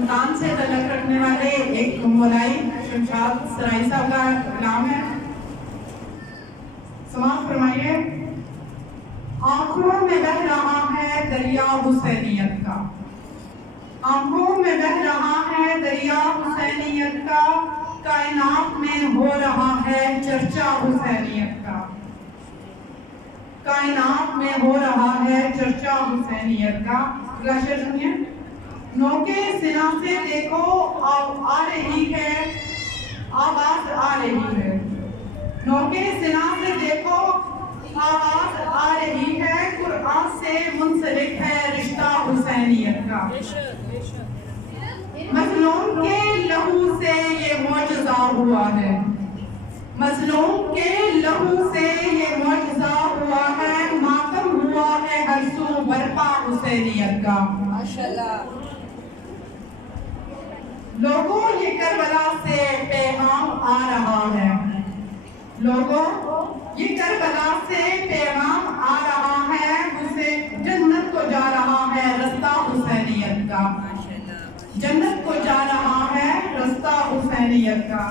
मुल्तान से तलक रखने वाले एक मौलाई शमशाद सराई साहब का कलाम है, समाप्त फरमाइए। आंखों में बह रहा है दरिया हुसैनियत का, आंखों में बह रहा है दरिया हुसैनियत का, कायनात में हो रहा है चर्चा हुसैनियत का, कायनात में हो रहा है चर्चा हुसैनियत का। अगला शेर सुनिए। नोके सिना से देखो आ रही है आवाज आ रही है, नोके सिना से देखो आवाज आ रही है, कुरान से मुंसलिक है रिश्ता हुसैनियत का। मजलूम के लहू से ये मौजज़ा हुआ है, मजलूम के लहू से ये मौजज़ा हुआ है, मातम हुआ है हर सू बरपा हुसैनियत का। माशाअल्लाह। लोगों ये करबला से पैगाम आ रहा है, लोगों ये करबला से पैगाम आ रहा है, उसे जन्नत को जा रहा है रास्ता हुसैनियत का, जन्नत को जा रहा है रास्ता हुसैनियत का।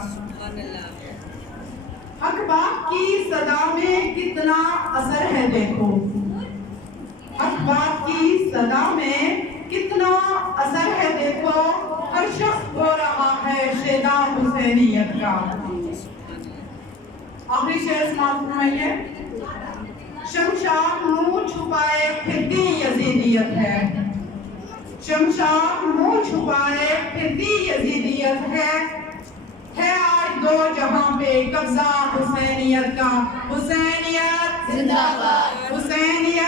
हक बात की सदा में कितना असर है देखो, हक बात की सदा में कितना असर है देखो, हर शख्स हो रहा है शेदा हुसैनियत का। आखिरी शेर समाप्त फरमाइए। शमशाद मुंह छुपाए फिरती यजीदियत है, शमशाद मुंह छुपाए फिरती यजीदियत है आज दो जहां पे कब्जा हुसैनियत का। हुसैनियत जिंदाबाद, हुसैनियत